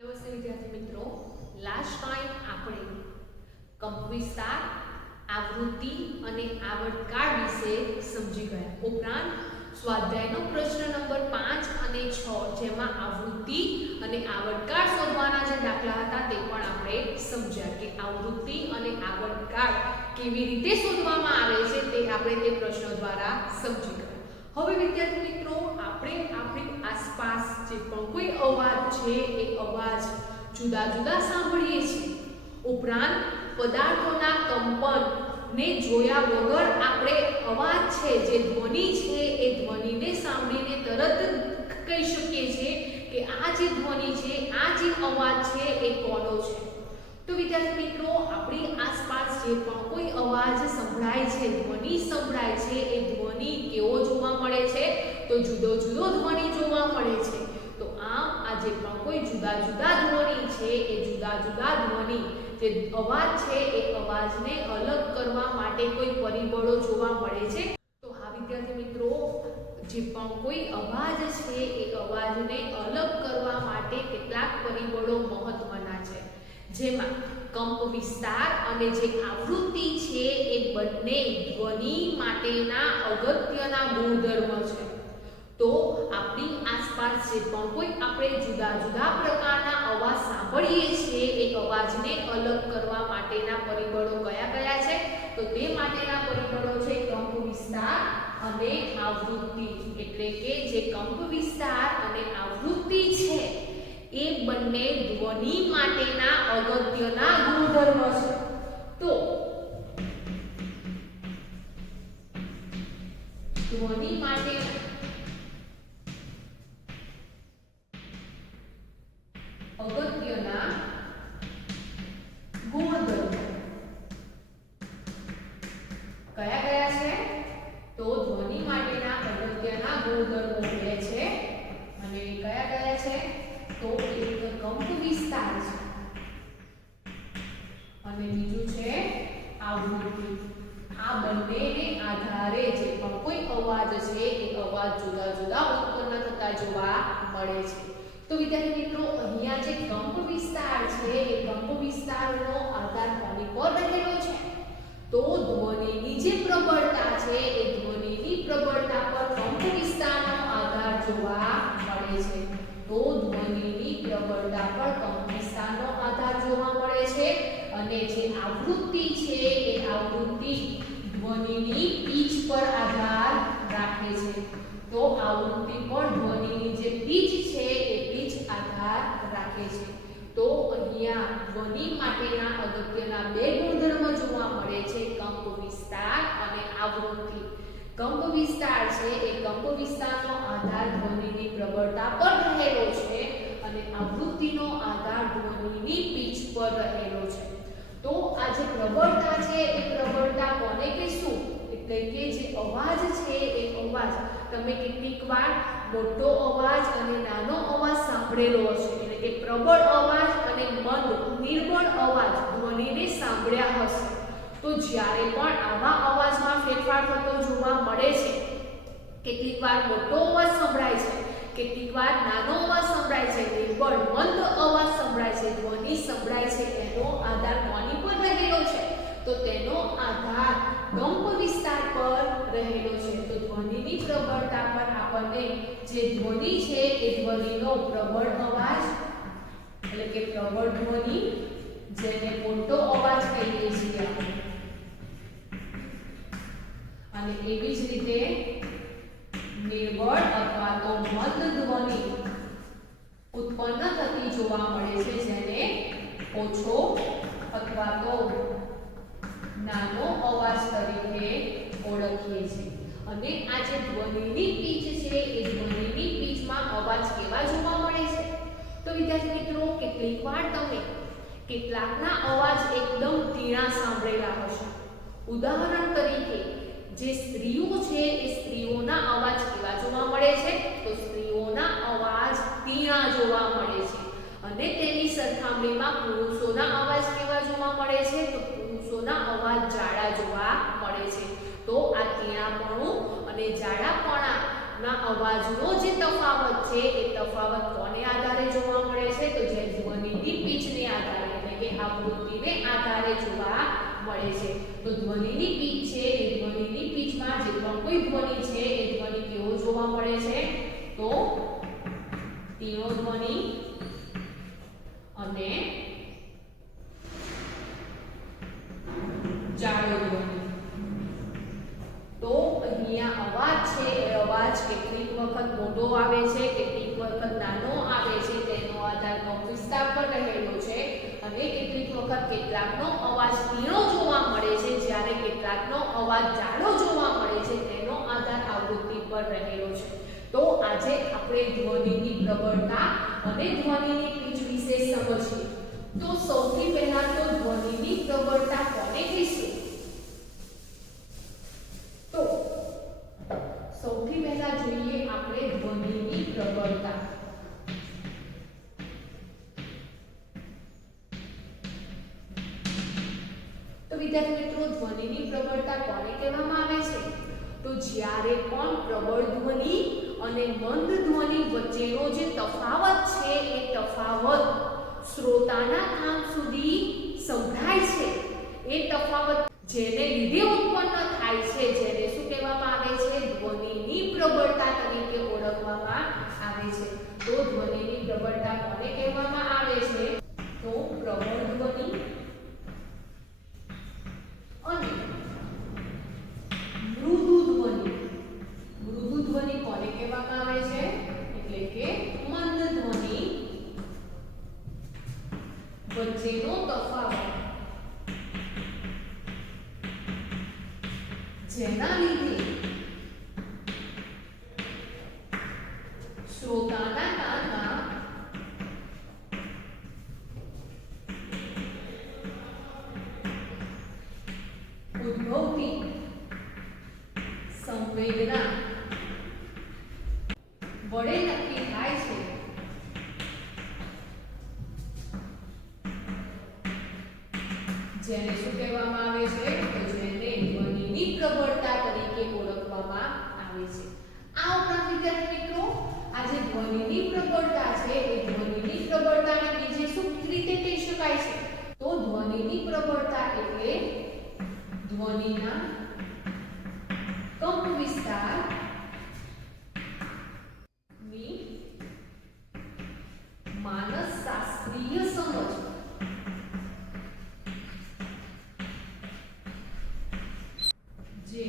નમસ્તે વિદ્યાર્થી મિત્રો, લાસ્ટ ટાઈમ આપણે કંપવિસ્તાર, આવૃત્તિ અને આવર્તકાળ વિશે સમજી ગયા. ઉપરાંત સ્વાધ્યાયનો પ્રશ્ન નંબર 5 અને 6 જેમાં આવૃત્તિ અને આવર્તકાળ શોધવાના જે દાખલા હતા તે પણ આપણે સમજ્યા કે આવૃત્તિ અને આવર્તકાળ કેવી રીતે શોધવામાં આવે છે તે આપણે તે પ્રશ્નો દ્વારા સમજી ગયા. હવે વિદ્યાર્થી મિત્રો, આપણે આપણી આસપાસ જે પણ કોઈ અવાજ છે એ અવાજ જુદા જુદા સાંભળીએ છીએ. ઉપરાંત પદાર્થોના કંપન ને જોયા વગર આપણે અવાજ છે જે ધ્વનિ છે એ ધ્વનિને સાંભળીને તરત કહી શકીએ છીએ કે આ જે ધ્વનિ છે, આ જે અવાજ છે એ કોનો છે. તો વિદ્યાર્થી મિત્રો, આપણી આસપાસ જે પણ કોઈ અવાજ સંભળાય છે, ધ્વનિ સંભળાય છે, એ ધ્વનિ કેવો જોવા મળે છે? તો જુદો જુદો ધ્વનિ જોવા મળે છે. તો આમ આ જે પણ કોઈ જુદા જુદા ધ્વનિ છે એ જુદા જુદા ધ્વનિ જે અવાજ છે એ અવાજને અલગ કરવા માટે કોઈ પરિબળો જોવા મળે છે. તો હા વિદ્યાર્થી મિત્રો, જે પણ કોઈ અવાજ છે એ અવાજને અલગ કરવા માટે કેટલાક પરિબળો મહત્વના છે, જેમાં કંપ વિસ્તાર અને જે આવૃત્તિ છે એ બંને ધ્વનિ માટેના અગત્યના ગુણધર્મ છે. તો આપણી આસપાસ જે પણ કોઈ આપણે જુદા જુદા પ્રકારના અવાજ સાંભળીએ છીએ એ અવાજને અલગ કરવા માટેના પરિબળો કયા કયા છે? તો તે માટેના પરિબળો છે કંપ વિસ્તાર અને આવૃત્તિ. એટલે કે જે કંપ વિસ્તાર અને આવૃત્તિ છે એ બંને ધ્વનિ માટેના અગત્યના ગુણધર્મ છે. તો ધ્વનિ માટે અગત્યના ગુણધર્મો કયા કયા છે? તો ધ્વનિ માટેના અગત્યના ગુણધર્મો બે છે. અને કયા કયા છે? તો એક કંપ વિસ્તાર છે અને બીજું છે આવૃત્તિ. આ બંનેને આધારે જે પણ કોઈ અવાજ છે એ અવાજ જુદા જુદા ઉત્પન્ન થતા જોવા મળે છે. તો વિદ્યાર્થી મિત્રો, અહીંયા જે કંપ વિસ્તાર છે એ કંપ વિસ્તારનો આધાર કોની પર રહેલો છે? તો ધ્વનિની જે પ્રબળતા છે એ ધ્વનિની પ્રબળતા પર કંપ વિસ્તારનો આધાર જોવા મળે છે. તો ધ્વનિની પ્રબળતા પર કંપ વિસ્તારનો આધાર જોવા મળે છે. અને જે આવૃત્તિ છે એ આવૃત્તિ ધ્વનિની પીચ પર આધાર રાખે છે. તો આવૃત્તિ પર ધ્વનિની જે પીચ છે એ પીચ આધાર રાખે છે. તો અહીંયા ધ્વનિ માટેના અગત્યના બે ગુણધર્મ જોવા મળે છે, કંપ વિસ્તાર અને આવૃત્તિ. કંપ વિસ્તાર છે એ કંપ વિસ્તારનો આધાર ધ્વનિની પ્રબળતા પર રહેલો છે અને આવૃત્તિનો આધાર ધ્વનિની પીચ પર રહેલો છે. તો આ જે પ્રબળતા છે એ પ્રબળતા કોને કહીશું? એટલે કે જે અવાજ છે એ અવાજ તમે કેટલીક વાર મોટો અવાજ અને નાનો અવાજ સાંભળેલો હશે. એટલે કે પ્રબળ અવાજ અને મંદ નિર્બળ અવાજ ધ્વનિને સાંભળ્યા હશે. તો જ્યારે પણ આવા અવાજમાં ફેરફાર થતો જોવા મળે છે, કેટલીક વાર મોટો અવાજ સંભળાય છે, કેટલીક વાર નાનો અવાજ સંભળાય છે, નિર્બળ મંદ અવાજ સંભળાય છે, ધ્વનિ સંભળાય છે, એનો આધાર કોની પર રહેલો છે? તો તેનો આધાર કંપ વિસ્તાર પર રહેલો છે. તો ધ્વનિની પ્રબળતા પર આપણને જે ધ્વનિ છે એ ધ્વનિનો પ્રબળ અવાજ એટલે કે પ્રબળ ધ્વનિ, જેને મોટો અવાજ કહીએ છીએ આપણે, અને એવી જ રીતે નિર્બળ અથવા તો મંદ ધ્વનિ ઉત્પન્ન થતી જોવા મળે છે, જેને ઓછો અથવા તો નાનો અવાજ તરીકે ઓળખીએ છીએ. અને આ જે ધ્વનિની પીચ છે એ ધ્વનિની પીચમાં અવાજ કેવા જોવા મળે છે? તો વિદ્યાર્થી મિત્રો, કેટલીક વાર તમે કેટલાકના અવાજ એકદમ ધીણા સાંભળેલા હશે. ઉદાહરણ તરીકે જે સ્ત્રીઓ છે એ સ્ત્રીઓના અવાજ કેવા જોવા મળે છે? તો સ્ત્રીઓના અવાજ ધીણા જોવા મળે છે. અને તેની સરખામણીમાં પુરુષોના અવાજ કેવા જોવા મળે છે? તો પુરુષોના અવાજ જાડા જોવા મળે છે. તો આ ધીણાપણું અને જાડાપણા ના અવાજનો જે તફાવત છે એ તફાવત કોને આધારે જોવા મળે છે? તો જે ધ્વનિની પીચને આધારે એટલે કે આવૃત્તિને આધારે જોવા મળે છે. તો ધ્વનિની પીચ છે એ ધ્વનિની પીચમાં જે પણ કોઈ ધ્વનિ છે એ ધ્વનિ કેવો જોવા મળે છે? તો તીવ્ર ધ્વનિ અને જાડો ધ્વનિ. તો અહીંયા અવાજ છે એ અવાજ કેટલીક વખત મોટો આવે છે, કેટલીક વખત નાનો આવે છે, તેનો આધાર કંપ વિસ્તાર પર રહેલો છે. અને કેટલીક વખત કેટલાકનો અવાજ તીવ્ર જોવા મળે છે, જ્યારે કેટલાકનો અવાજ જાડો જોવા મળે છે, તેનો આધાર આવૃત્તિ પર રહેલો છે. તો આજે આપણે ધ્વનિની પ્રબળતા અને ધ્વનિની પીચ વિશે સમજીએ. તો સૌથી પહેલા તો ધ્વનિની પ્રબળતા કોને કહીશું? તો સૌથી પહેલા જોઈએ આપણે ધ્વનિની પ્રબળતા. તો વિદ્યાર્થી મિત્રો, ધ્વનિની પ્રબળતા કોને કહેવામાં આવે છે? તો જ્યારે પણ પ્રબળ ધ્વનિ અને મંદ ધ્વનિ વચ્ચેનો જે તફાવત છે એ તફાવત શ્રોતાના કાન સુધી સંભળાય છે, એ તફાવત જેને લીધે ઉત્પન્ન થાય છે, જેને શું કહેવામાં આવે છે? ધ્વનિની પ્રબળતા તરીકે ઓળખવામાં આવે છે. તો ધ્વનિની પ્રબળતા કોને કહેવામાં આવે છે? તો પ્રબળ ધ્વનિ અને મૃદુ ધ્વનિ. મૃદુ ધ્વનિ કોને કહેવામાં આવે છે? એટલે કે મંદ ધ્વનિ વચ્ચેનો તફાવત, જેના લીધે શ્રોતાના કાનમાં ઉદ્ભવતી સંવેદના વડે નક્કી થાય છે. જેને શું કહેવામાં આવે છે? તો જેને ધ્વનિની પ્રબળતા તરીકે ઓળખવામાં આવે છે. આ ઉપરાંત વિદ્યાર્થી મિત્રો, આ જે ધ્વનિની પ્રબળતા છે એ ધ્વનિની પ્રબળતાને બીજે શું રીતે કહી શકાય છે? તો ધ્વનિની પ્રબળતા એટલે ધ્વનિના કંપ વિસ્તાર ની માનસશાસ્ત્રીય સમજ. જે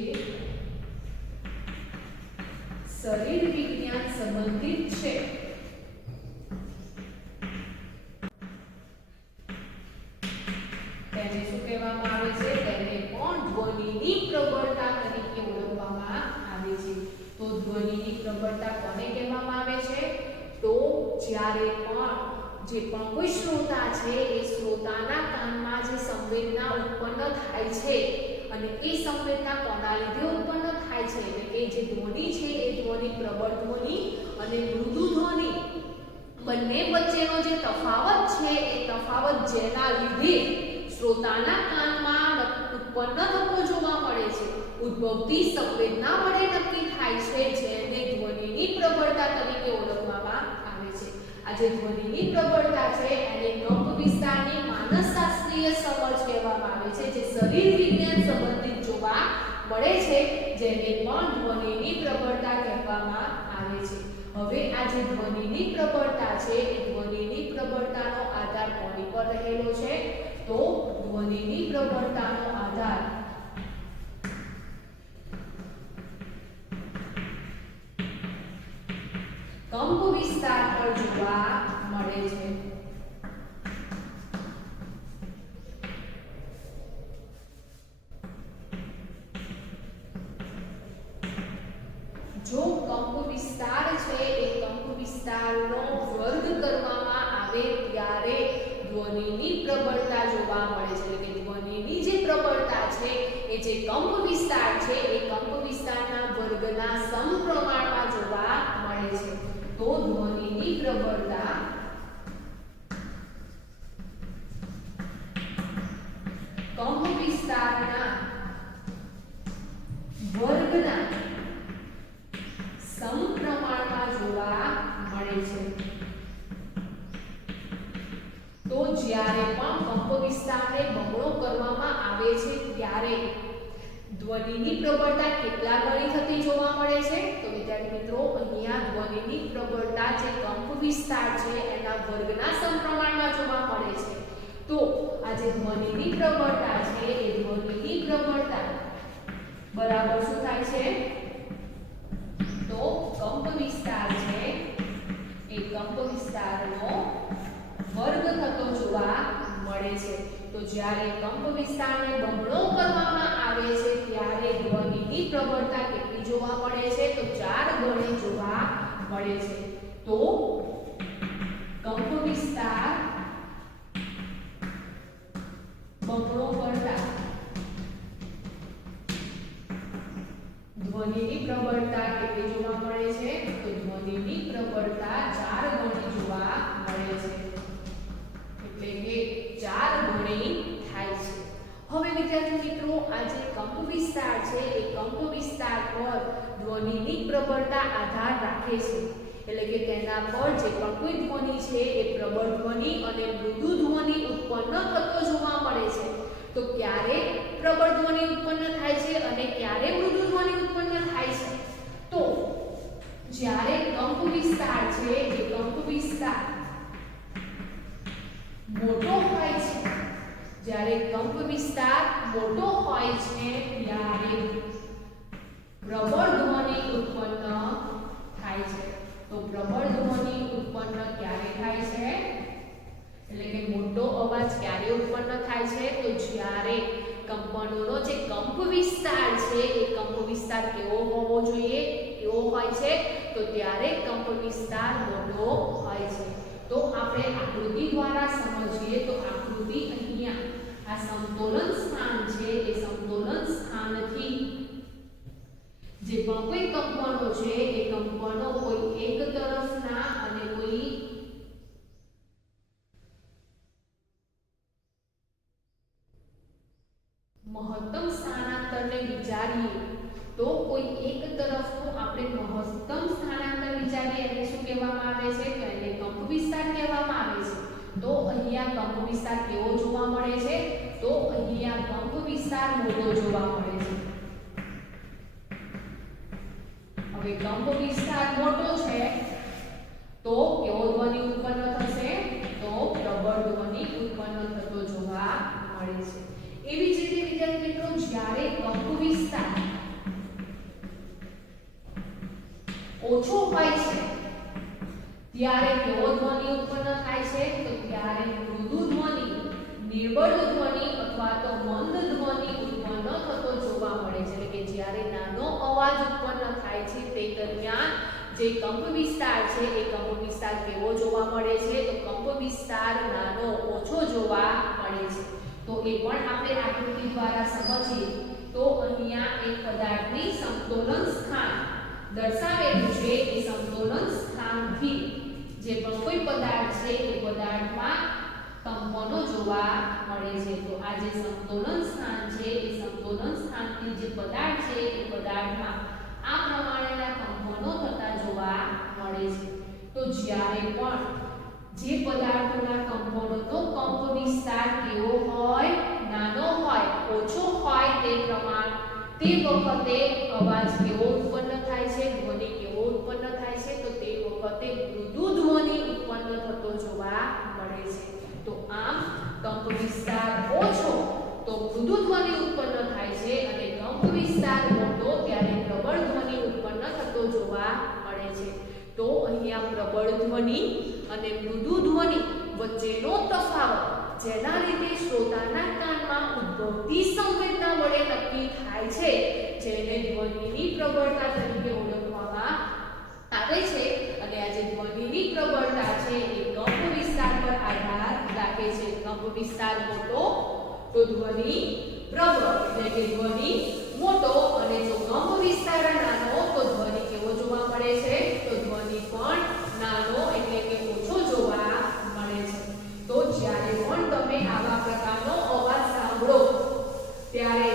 શરીર વિજ્ઞાન સંબંધિત છે. તેને શું કહેવામાં આવે છે? તેને પણ ધ્વનિની પ્રબળતા તરીકે ઓળખવામાં આવે છે. તો ધ્વનિની પ્રબળતા કોને કહેવામાં આવે છે? તો જ્યારે પણ જે પણ કોઈ શ્રોતા છે એ શ્રોતાના કાનમાં જે સંવેદના ઉત્પન્ન થાય છે, અને એ સંવેદના કોના લીધે ઉત્પન્ન થાય છે? એટલે કે જે ધ્વનિ છે એ ધ્વનિ પ્રબળ ધ્વનિ અને મૃદુ ધ્વનિ બંને વચ્ચેનો જે તફાવત છે એ તફાવત જેના લીધે શ્રોતાના કાનમાં ઉત્પન્ન થતો જોવા મળે છે, ઉદ્ભવતી સંવેદના વડે નક્કી થાય છે, જેને ધ્વનિની પ્રબળતા તરીકે ઓળખવામાં આવે છે. આ જે ધ્વનિની પ્રબળતા છે એને કંપ વિસ્તારની માનસશાસ્ત્રીય સમજ કહેવામાં આવે છે, જે શરીર વિજ્ઞાન સંબંધિત જોવા મળે છે, જેને પણ ધ્વનિની પ્રબળતા કહેવામાં આવે છે. હવે આ જે ધ્વનિની પ્રબળતા છે એ ધ્વનિની પ્રબળતાનો આધાર કોની પર રહેલો છે? તો ધ્વનિની પ્રબળતાનો આધાર કંપ વિસ્તાર પર જોવા મળે છે. જો કંપ વિસ્તાર છે એ કંપ વિસ્તારનો વર્ગ કરવામાં આવે ત્યારે ધ્વનિની પ્રબળતા જોવા મળે છે. એટલે કે ધ્વનિની જે પ્રબળતા છે એ જે કંપ વિસ્તાર છે એ કંપ વિસ્તારના વર્ગના સમપ્રમાણમાં જોવા મળે છે. તો ધ્વનિની પ્રબળતા કંપ વિસ્તારના વર્ગના સમ ધ્વનિની પ્રબળતા કેટલા ગણી થતી જોવા મળે છે? તો વિદ્યાર્થી મિત્રો અહીંયા ધ્વનિની પ્રબળતા જે કંપ વિસ્તાર છે એના વર્ગના સમપ્રમાણમાં જોવા મળે છે. તો આ જે ધ્વનિની પ્રબળતા છે એ ધ્વનિની પ્રબળતા બરાબર શું થાય છે? તો કંપ વિસ્તાર છે એ કંપ વિસ્તારનો વર્ગ થતો જોવા મળે છે. તો જ્યારે કંપ વિસ્તારને બમણો કરવામાં આવે છે ત્યારે ધ્વનિની પ્રબળતા કેટલી જોવા મળે છે? તો 4 ગણી જોવા મળે છે. તો કંપ વિસ્તાર બમણો કરતા ધ્વનિની પ્રબળતા કેટલી જોવા મળે છે? તો ધ્વનિની પ્રબળતા 4 ગણી જોવા મળે છે. એટલે કે 4 ગણી થાય છે. હવે વિદ્યાર્થી મિત્રો આ જે કંપ વિસ્તાર છે એ કંપ વિસ્તાર પર ધ્વનિની પ્રબળતા આધાર રાખે છે. એટલે કે તેના પર જે પણ કોઈ ધ્વનિ છે એ પ્રબળ ધ્વનિ અને મૃદુ ધ્વનિ ઉત્પન્ન થતો જોવા મળે છે. તો ક્યારે પ્રબળ ધ્વનિ ઉત્પન્ન થાય છે અને ક્યારે મૃદુ ધ્વનિ ઉત્પન્ન થાય છે? તો જ્યારે કંપ વિસ્તાર છે એ કંપ વિસ્તાર મોટો હોય છે, જ્યારે કંપ વિસ્તાર મોટો હોય છે ત્યારે પ્રબળ ધ્વનિ ઉત્પન્ન થાય છે. તો પ્રબળ ધ્વનિ ઉત્પન્ન ક્યારે થાય છે? એટલે કે મોટો અવાજ ક્યારે ઉત્પન્ન થાય છે? તો જ્યારે કંપનોનો જે કંપ વિસ્તાર છે એ કંપ વિસ્તાર કેવો હોવો જોઈએ? એવો હોય છે. તો ત્યારે કંપ વિસ્તાર મોટો હોય છે. તો આપણે આકૃતિ દ્વારા સમજીએ તો આકૃતિ અહીંયા આ સમતોલન સ્થાન છે એ સમતોલન સ્થાનથી જે પણ કોઈ કંપનો છે એ કંપનો કોઈ એક તરફના અને કોઈ મહત્તમ સ્થાનાંતરને વિચારીએ તો કોઈ એક તરફનું આપણે મહત્તમ સ્થાનાંતર વિચારીએ એટલે શું કહેવામાં આવે છે? તો એને કંપ વિસ્તાર કહેવામાં આવે છે. તો અહીંયા કંપ વિસ્તાર કેવો જોવા મળે છે? તો અહીંયા કંપ વિસ્તાર મોટો જોવા મળે છે. હવે કંપ વિસ્તાર મોટો છે તો કેવો ધ્વનિ ઉત્પન્ન થશે? તો પ્રબળ ધ્વનિ ઉત્પન્ન થતો જોવા મળે છે. એવી જ રીતે વિદ્યાર્થી મિત્રો જ્યારે કંપ વિસ્તાર ઓછો હોય છે ત્યારે કેવો ધ્વનિ ઉત્પન્ન થાય છે? તો ત્યારે મૃદુ ધ્વનિ, નિર્બળ ધ્વનિ અથવા તો મંદ ધ્વનિ ઉત્પન્ન થતો જોવા મળે છે. એટલે કે જ્યારે નાનો અવાજ ઉત્પન્ન થાય છે તે દરમિયાન જે કંપ વિસ્તાર છે એ કંપ વિસ્તાર કેવો જોવા મળે છે? તો કંપ વિસ્તાર નાનો ઓછો જોવા મળે છે. તો એ પણ આપણે આકૃતિ દ્વારા સમજીએ તો અહીંયા એક પદાર્થની સમતોલન સ્થાન દર્શાવેલું છે. એ સમતોલન સ્થાનથી જે પણ કોઈ પદાર્થ છે એ પદાર્થમાં કંપનો જોવા મળે છે. તો આ જે સમતોલન સ્થાન છે એ સમતોલન સ્થાનથી જે પદાર્થ છે એ પદાર્થમાં આ પ્રમાણેના કંપનો થતા જોવા મળે છે. તો જ્યારે પણ જે પદાર્થોના કંપનોનો કંપ વિસ્તાર કેવો હોય? નાનો હોય, ઓછો હોય તે પ્રમાણ તે વખતે અવાજ કેવો ઉત્પન્ન થાય છે? ધ્વનિ કેવો ઉત્પન્ન થાય છે? તો તે વખતે મૃદુ ધ્વનિ ઉત્પન્ન થતો જોવા મળે છે. તો આમ કંપ વિસ્તાર ઓછો તો મૃદુ ધ્વનિ ઉત્પન્ન થાય છે અને કંપ વિસ્તાર મોટો ત્યારે પ્રબળ ધ્વનિ ઉત્પન્ન થતો જોવા મળે છે. તો અહીંયા પ્રબળ ધ્વનિ અને મૃદુ ધ્વનિ વચ્ચેનો તફાવત જેના લીધે શ્રોતાના કાનમાં ઉદ્ભવતી સંવેદના વડે નક્કી થાય છે જેને ધ્વનિની પ્રબળતા તરીકે ઓળખવામાં આવે છે. અને આ જે ધ્વનિની પ્રબળતા છે એ કંપ વિસ્તાર પર આધાર રાખે છે. કંપ વિસ્તાર મોટો તો ધ્વનિ પ્રબળ એટલે કે ધ્વનિ મોટો, અને જો કંપ વિસ્તાર નાનો તો ધ્વનિ કેવો જોવા મળે છે? તો ધ્વનિ પણ નાનો એટલે કે ઓછો જોવા મળે છે. તો જ્યારે પણ તમે આવા પ્રકારનો અવાજ સાંભળો ત્યારે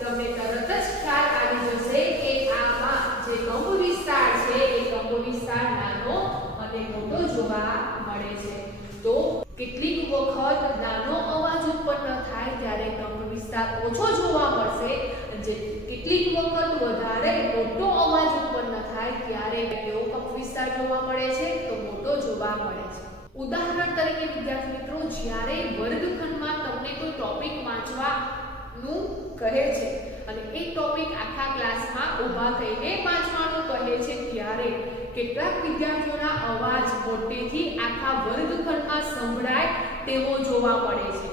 તમને તરત જ ખ્યાલ આવી જશે કે આમાં જે કંપ વિસ્તાર છે એ કંપ વિસ્તાર નાનો અને મોટો જોવા મળે છે. તો કેટલીક વખત નાનો અવાજ ઉત્પન્ન થાય ત્યારે કંપ વિસ્તાર ઓછો જોવા મળશે, જે કેટલીક વખત વધારે મોટો અવાજ ઉત્પન્ન થાય ત્યારે કેવો કંપવિસ્તાર જોવા મળે છે? તો મોટો જોવા મળે છે. ઉદાહરણ તરીકે વિદ્યાર્થી મિત્રો, જ્યારે વર્ગખંડમાં તમને કોઈ ટોપિક વાંચવાનું કહે છે અને એ ટોપિક આખા ક્લાસમાં ઊભા થઈને વાંચવાનું કહે છે ત્યારે કેટલાક વિદ્યાર્થીઓના અવાજ મોટેથી આખા વર્ગખંડમાં સંભળાય તેવો જોવા મળે છે.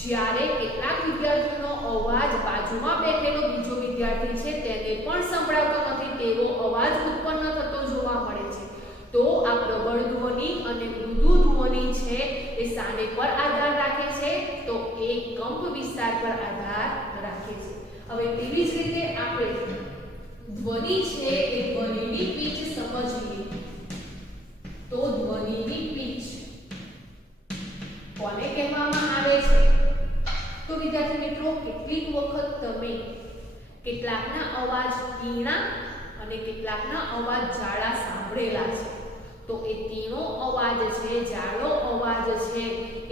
જ્યારે કેટલાક વિદ્યાર્થીઓનો અવાજ બાજુમાં બેઠેલો બીજો વિદ્યાર્થી છે તેને પણ સંભળાતો નથી તેવો અવાજ ઉત્પન્ન થતો જોવા મળે છે. તો આ પ્રબળ ધ્વનિ અને મૃદુ ધ્વનિ છે એ શાને પર આધાર રાખે છે? તો એ કંપ વિસ્તાર પર આધાર રાખે છે. હવે તેવી જ રીતે આપણે ધ્વનિ છે એ ધ્વનિની પિચ સમજીએ. તો ધ્વનિની પિચ કોને કહેવામાં આવે છે? તો વિદ્યાર્થી મિત્રો, કેટલીક વખત તમે કેટલાકના અવાજ તીણા અને કેટલાકના અવાજ જાડા સાંભળેલા છે. તો એ તીણો અવાજ છે, જાડો અવાજ છે,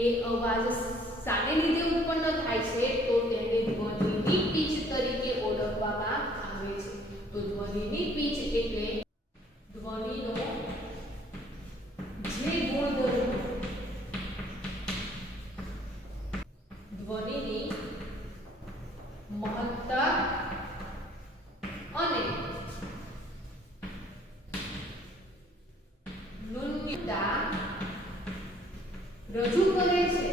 એ અવાજ શાને લીધે ઉત્પન્ન થાય છે? તો તેને ધ્વનિની પિચ તરીકે ઓળખવામાં આવે છે. તો ધ્વનિની પિચ એટલે ધ્વનિનો જે ગુણધર્મ ધ્વનિની મહત્તા અને ન્યૂનતા રજૂ કરે છે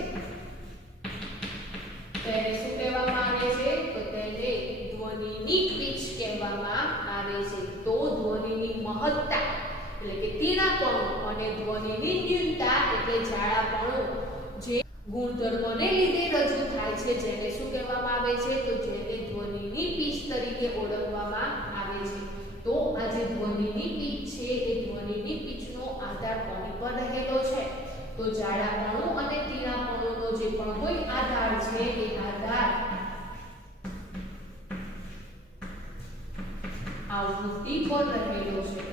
તેને શું કહેવામાં આવે છે? તો તેને ધ્વનિની પિચ કહેવામાં આવે છે. તો ધ્વનિની મહત્તા એટલે કે તીણાપણું અને ધ્વનિની ન્યૂનતા એટલે જાડાપણું જે ગુણધર્મને લીધે રજૂ થાય છે જેને શું કહેવામાં આવે છે? તો જેને ધ્વનિની પિચ તરીકે ઓળખવામાં આવે છે. તો આ જે ધ્વનિની પિચ છે એ ધ્વનિની પિચનો આધાર કોની પર રહેલો છે? તો જાડાપણું અને તીણાપણુંનો જે પણ કોઈ આધાર છે એ આધાર આવૃત્તિ પર રહેલો છે.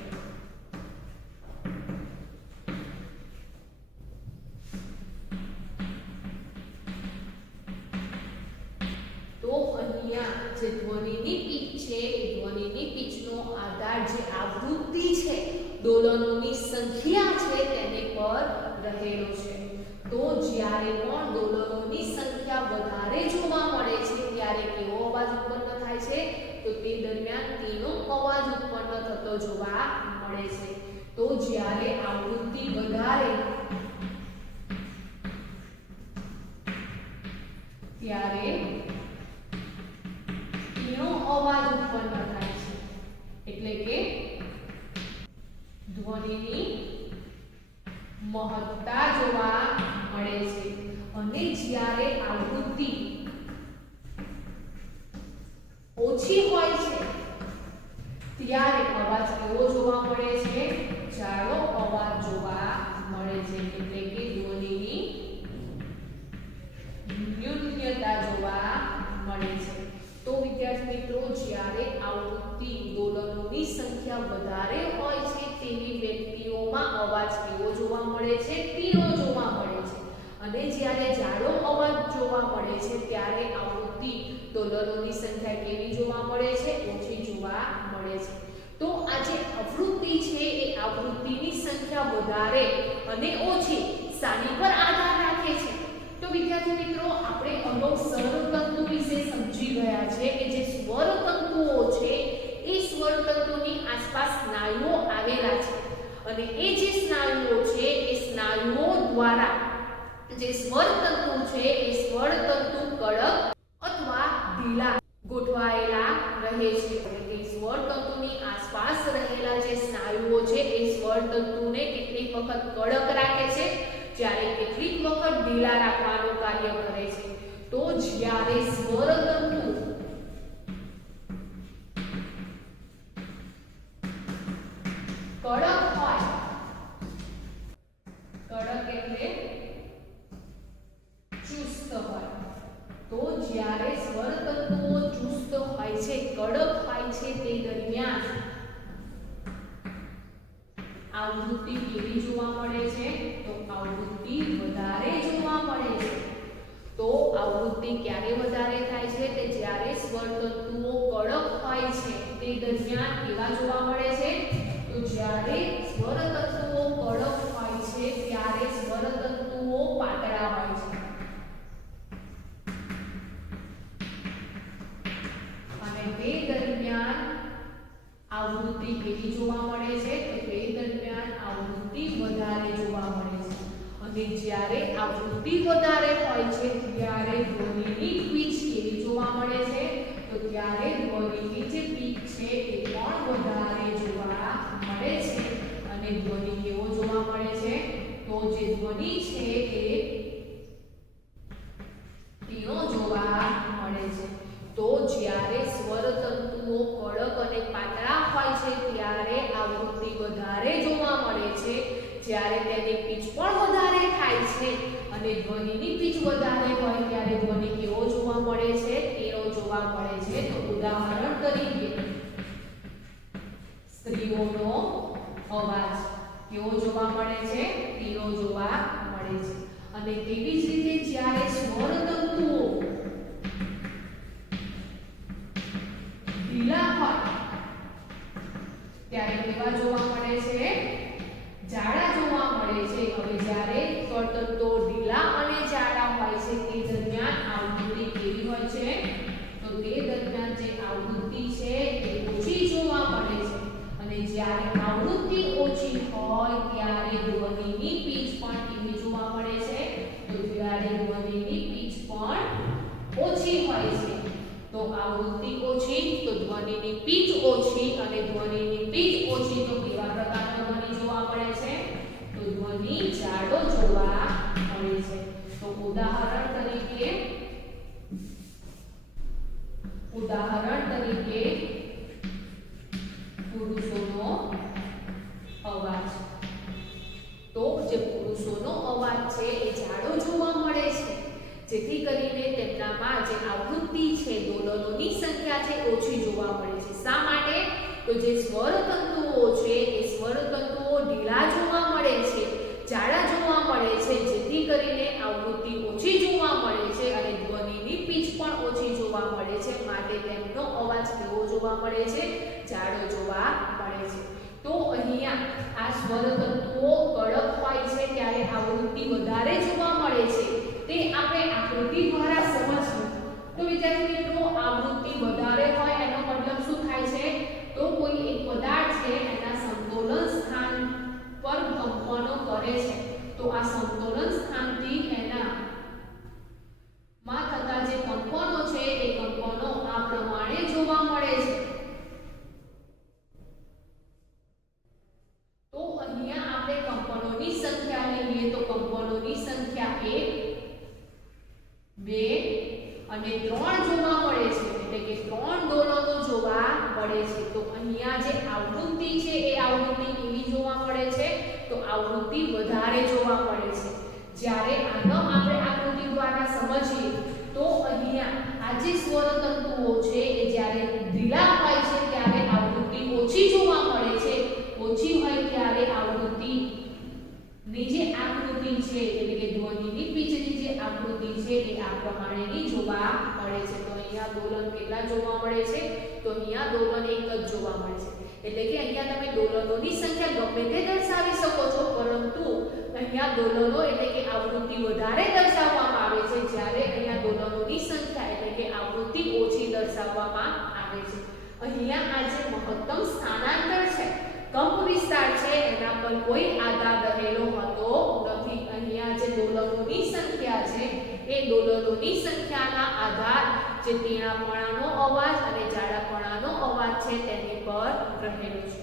તો અહીંયા જે ધ્વનિની પિચ છે એ ધ્વનિની પિચનો આધાર જે આવૃત્તિ છે, દોલનોની સંખ્યા છે તેને પર રહેલો છે. તો જ્યારે પણ દોલનોની સંખ્યા વધારે જોવા મળે છે ત્યારે કેવો અવાજ ઉત્પન્ન થાય છે? તો તે દરમિયાન તેનો અવાજ ઉત્પન્ન થતો જોવા મળે છે. તો જ્યારે આવૃત્તિ વધારે ત્યારે તેનો અવાજ ઉત્પન્ન થાય છે. એટલે કે ધ્વનિની મહત્તા જોવા મળે છે. અને જ્યારે આવૃત્તિ ઓછી હોય છે ત્યારે અવાજ કેવો જોવા મળે છે? જાડો અવાજ જોવા મળે છે. એટલે કે ધ્વનિની ન્યૂનતા જોવા મળે છે. તો વિદ્યાર્થી મિત્રો, જ્યારે આવૃત્તિ દોલનોની સંખ્યા વધારે હોય છે તેવી વ્યક્તિઓમાં અવાજ કેવો જોવા મળે છે? તીણો જોવા મળે છે. અને જ્યારે જાડો અવાજ જોવા મળે છે ત્યારે આવૃત્તિ દોલનોની સંખ્યા કેવી જોવા મળે છે? ઓછી જોવા મળે છે. તો આ જે આવૃત્તિ છે એ આવૃત્તિની સંખ્યા વધારે અને ઓછી શાની પર આધાર રાખે છે? તો વિદ્યાર્થી મિત્રો, આપણે અગાઉ સ્વરતંતુ વિશે સમજી ગયા છે કે જે સ્વરતંતુઓ છે એ સ્વરતંતુની આસપાસ સ્નાયુઓ આવેલા છે અને એ જે સ્નાયુઓ છે એ સ્નાયુઓ દ્વારા જે સ્વરતંતુ છે એ સ્વરતંતુ કડક અથવા ઢીલા ગોઠવાયેલા રહે છે. એટલે કે સ્વરતંતુની આસપાસ રહેલા જે સ્નાયુઓ છે એ સ્વરતંતુને કેટલીક વખત કડક રાખે છે જ્યારે કેટલીક વખત ઢીલા રાખવાનું કાર્ય કરે છે. તો જ્યારે સ્વરતંતુ કડક હોય, કડક એટલે ચુસ્ત હોય, તો જ્યારે સ્વરતંતુઓ ચુસ્ત હોય છે, કડક હોય છે તે દરમિયાન આવૃત્તિ કેવી જોવા મળે છે? તો આવૃત્તિ વધારે જોવા મળે છે. તો આવૃત્તિ ક્યારે વધારે થાય છે તે જ્યારે સ્વર તંતુઓ કડક હોય છે તે દરમિયાન કેવા જોવા મળે છે તો જ્યારે સ્વર તંતુઓ કડક હોય છે ત્યારે સ્વર તંતુઓ પાતળા હોય છે અને તે દરમિયાન આવૃત્તિ કેવી જોવા મળે છે તો તે દરમિયાન આવૃત્તિ વધારે જોવા મળે છે અને જ્યારે આવૃત્તિ વધારે હોય છે ત્યારે ધ્વનિની પિચ કેવી જોવા મળે છે તો ત્યારે ધ્વનિની જે પિચ છે એ પણ વધારે જોવા મળે છે અને ધ્વનિ કેવો જોવા મળે છે તો જે ધ્વનિ છે એ તીણો જોવા મળે છે તો જ્યારે સ્વર તંતુઓ કડક અને પાતળા હોય છે ત્યારે આવૃત્તિ વધારે જોવા મળે છે જ્યારે તેની પિચ પણ વધારે થાય છે અને ધ્વનિની પિચ વધારે હોય ત્યારે ધ્વનિ કેવો જોવા મળે છે તેનો જોવા મળે છે તો ઉદાહરણ તરીકે સ્ત્રીઓનો અવાજ કેવો જોવા મળે છે તેનો જોવા મળે છે અને તેવી જ રીતે જ્યારે સ્વર તંતુઓ ઢીલા હોય ત્યારે કેવા જોવા મળે છે જાડા જોવા મળે છે હવે જ્યારે સ્વર તંતુઓ ઢીલા અને જાડા હોય છે તે દરમિયાન આવૃત્તિ કેવી હોય છે તો તે દરમિયાન જે આવૃત્તિ છે એ ઓછી જોવા મળે છે અને જ્યારે આવૃત્તિ ઓછી હોય ત્યારે ધ્વનિની પિચ પણ કેવી જોવા મળે છે તો જ્યારે ધ્વનિની પિચ પણ ઓછી હોય છે તો આવૃત્તિ ઓછી તો ધ્વનિની પિચ ઓછી અને ધ્વનિની પિચ ઓછી તો કેવા પ્રકારનો ધ્વનિ જોવા મળે છે તો ધ્વનિ જાડો જોવા મળે છે તો ઉદાહરણ તરીકે પુરુષોનો અવાજ તો જે પુરુષોનો અવાજ છે એ જાડો જોવા મળે છે જેથી કરીને તેમનામાં જે આવૃત્તિ છે દોલનોની સંખ્યા છે ઓછી જોવા મળે છે શા માટે તો જે સ્વર તંતુઓ છે એ સ્વર તંતુઓ ઢીલા જોવા મળે છે જાડા જોવા મળે છે જેથી કરીને આવૃત્તિ ઓછી જોવા મળે છે અને ધ્વનિની પિચ પણ ઓછી જોવા મળે છે માટે તેમનો અવાજ કેવો જોવા મળે છે જાડો જોવા મળે છે તો અહીંયા આ સ્વર તંતુઓ કડક હોય છે ત્યારે આવૃત્તિ વધારે જોવા મળે છે તે આપણે આકૃતિ દ્વારા સમજીએ તો વિદ્યાર્થી મિત્રો આવૃત્તિ વધારે હોય એનો મતલબ શું થાય છે તો કોઈ એક પદાર્થ છે એના સમતોલન સ્થાન પર કંપનો કરે છે તો આ સમતોલન સ્થાનથી એના માં થતા જે કંપનો છે એ કંપનો આ પ્રમાણે જોવા મળે છે તો અહીંયા આપણે કંપનોની સંખ્યા લઈએ તો કંપનોની સંખ્યા 1 2 અને 3 જોવા મળે છે એટલે કે 3 દોલનો જોવા મળે છે તો અહીંયા જે આવૃત્તિ છે એ આવૃત્તિ કેવી જોવા મળે છે તો આવૃત્તિ વધારે જોવા મળે છે જ્યારે આનો આપણે આકૃતિ દ્વારા સમજીએ તો અહીંયા આ જે સ્વર તંતુઓ છે એ જ્યારે ઢીલા હોય છે ત્યારે આવૃત્તિ ઓછી જોવા મળે છે ઓછી હોય ત્યારે આવૃત્તિ ની જે આકૃતિ છે એટલે કે ધ્વનિની પિચની જે આકૃતિ છે એ આ પ્રમાણેની જોવા મળે છે તો અહીંયા દોલન કેટલા જોવા મળે છે તો અહીંયા દોલન એક જ જોવા મળે છે એટલે કે અહીંયા તમે દોલનોની સંખ્યા ગમે તે દર્શાવી શકો છો પરંતુ અહીંયા દોલનો એટલે કે આવૃત્તિ વધારે દર્શાવવામાં આવે છે જ્યારે અહીંયા દોલનોની સંખ્યા એટલે કે આવૃત્તિ ઓછી દર્શાવવામાં આવે છે અહીંયા આ જે મહત્તમ સ્થાનાંતર છે કંપ વિસ્તાર છે એના પર કોઈ આધાર રહેલો હોતો નથી અહીંયા જે દોલનોની સંખ્યા છે એ દોલનોની સંખ્યાના આધાર જે તીણાપણાનો અવાજ અને જાડાપણાનો અવાજ છે તેની પર રહેલો છે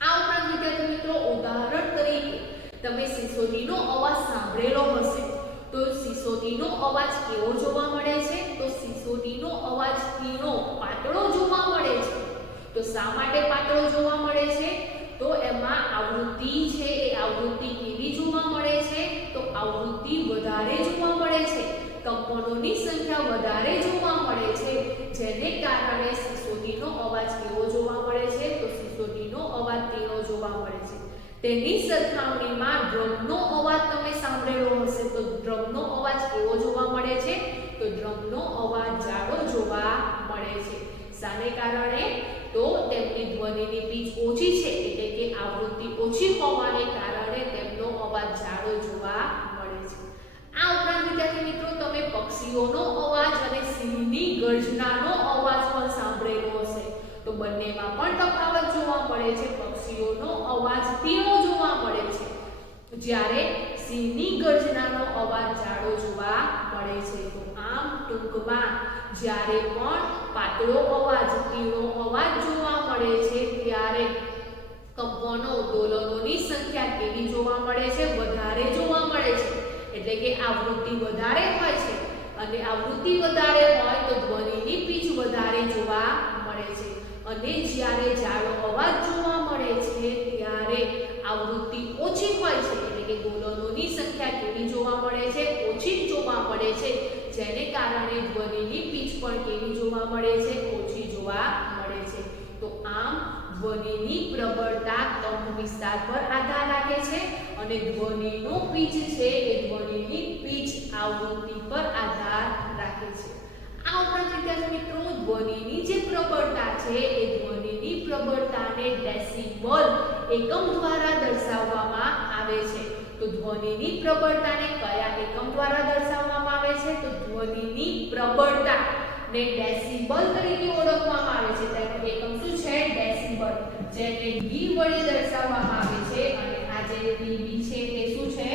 આ ઉપરાંત વિદ્યાર્થી મિત્રો ઉદાહરણ તરીકે તમે સિસોદીનો અવાજ સાંભળેલો હશે તો સિસોદીનો અવાજ કેવો જોવા મળે છે તો સિસોદીનો અવાજ તીણો પાતળો જોવા મળે છે તો શા માટે પાતળો જોવા મળે છે તો એમાં આવૃત્તિ છે એ આવૃત્તિ કેવી જોવા મળે છે તો આવૃત્તિ વધારે જોવા મળે છે કંપનોની સંખ્યા વધારે જોવા મળે છે જેને કારણે સિસોદીનો અવાજ કેવો જોવા મળે છે તો સિસોદીનો અવાજ તીણો જોવા મળે છે તેની સરખામણીમાં ડ્રમનો અવાજ તમે સાંભળેલો હશે તો ડ્રમનો અવાજ કેવો જોવા મળે છે તો ડ્રમનો અવાજ જાડો જોવા મળે છે શાને કારણે તો તેમની ધ્વનિની પીચ ઓછી છે એટલે કે આવૃત્તિ ઓછી હોવાને કારણે તેમનો અવાજ જાડો જોવા મળે છે આ ઉપરાંત વિદ્યાર્થી મિત્રો તમે પક્ષીઓનો અવાજ અને સિંહની ગર્જનાનો અવાજ પણ સાંભળેલો હશે તો બંનેમાં પણ તફાવત જોવા મળે છે પક્ષીઓનો અવાજ ધીમો જોવા મળે છે જ્યારે સિંહની ગર્જનાનો અવાજ જાડો જોવા મળે છે તો આમ ટૂંકમાં જ્યારે પણ પાતળો અવાજ ધીમો અવાજ જોવા મળે છે ત્યારે કંપનો દોલનોની સંખ્યા કેવી જોવા મળે છે વધારે જોવા મળે છે એટલે કે આવૃત્તિ વધારે હોય છે અને આવૃત્તિ વધારે હોય તો ધ્વનિની પીચ વધારે જોવા મળે છે અને જ્યારે જાડો અવાજ જોવા મળે છે ત્યારે આવૃત્તિ ઓછી હોય છે એટલે કે દોલનોની સંખ્યા કેવી જોવા મળે છે ઓછી જોવા મળે છે જેને કારણે ધ્વનિની પીચ પણ કેવી જોવા મળે છે ઓછી જોવા મળે છે તો આમ ધ્વનિની પ્રબળતા કંપ વિસ્તાર પર આધાર રાખે છે અને ધ્વનિનો પીચ છે એ ધ્વનિની પીચ આવૃત્તિ પર આધાર રાખે છે આ ઉપરાંત વિદ્યાર્થી મિત્રો ધ્વનિની જે પ્રબળતા છે એ ધ્વનિની પ્રબળતાને ડેસિબલ એકમ દ્વારા દર્શાવવામાં આવે છે તો ધ્વનિની પ્રબળતાને કયા એકમ દ્વારા દર્શાવવામાં આવે છે તો ધ્વનિની પ્રબળતા ને ડેસિબલ તરીકે ઓળખવામાં આવે છે તેનો એકમ શું છે ડેસિબલ જેને ડી વડે દર્શાવવામાં આવે છે અને આ જે ડીબી છે તે શું છે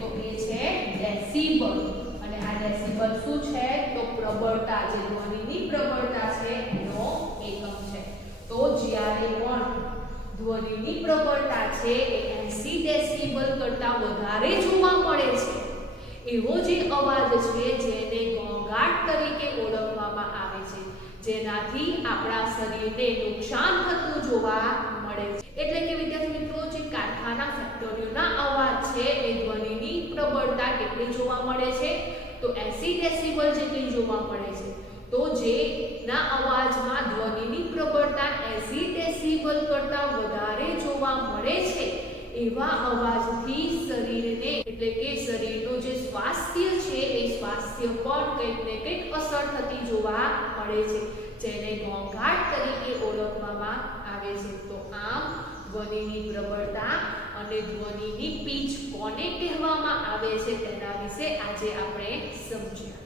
તો એ છે ડેસિબલ અને આ ડેસિબલ શું છે તો પ્રબળતા જે ધ્વનિની પ્રબળતા છે એનો એકમ છે તો જ્યારે પણ ધ્વનિની પ્રબળતા છે એ 80 ડેસિબલ કરતાં વધારે જોવા મળે છે એવો જે અવાજ છે જેને ઘોંઘાટ તરીકે ઓળખવામાં આવે છે જેનાથી આપણા શરીરને નુકસાન થતું જોવા મળે છે એટલે કે વિદ્યાર્થી મિત્રો જે કારખાના ફેક્ટરીઓના અવાજ છે એ ધ્વનિની પ્રબળતા કેટલી જોવા મળે છે તો 80 ડેસિબલ જેટલી જોવા મળે છે તો જેના અવાજમાં ધ્વનિની પ્રબળતા 80 ડેસિબલ કરતાં વધારે જોવા મળે છે એવા અવાજથી શરીરને એટલે કે શરીરનું જે સ્વાસ્થ્ય છે એ સ્વાસ્થ્ય પર કંઈક ને કંઈક અસર થતી જોવા મળે છે જેને ઘોંઘાટ તરીકે ઓળખવામાં આવે છે તો આમ ધ્વનિની પ્રબળતા અને ધ્વનિની પીચ કોને કહેવામાં આવે છે તેના વિશે આજે આપણે સમજ્યા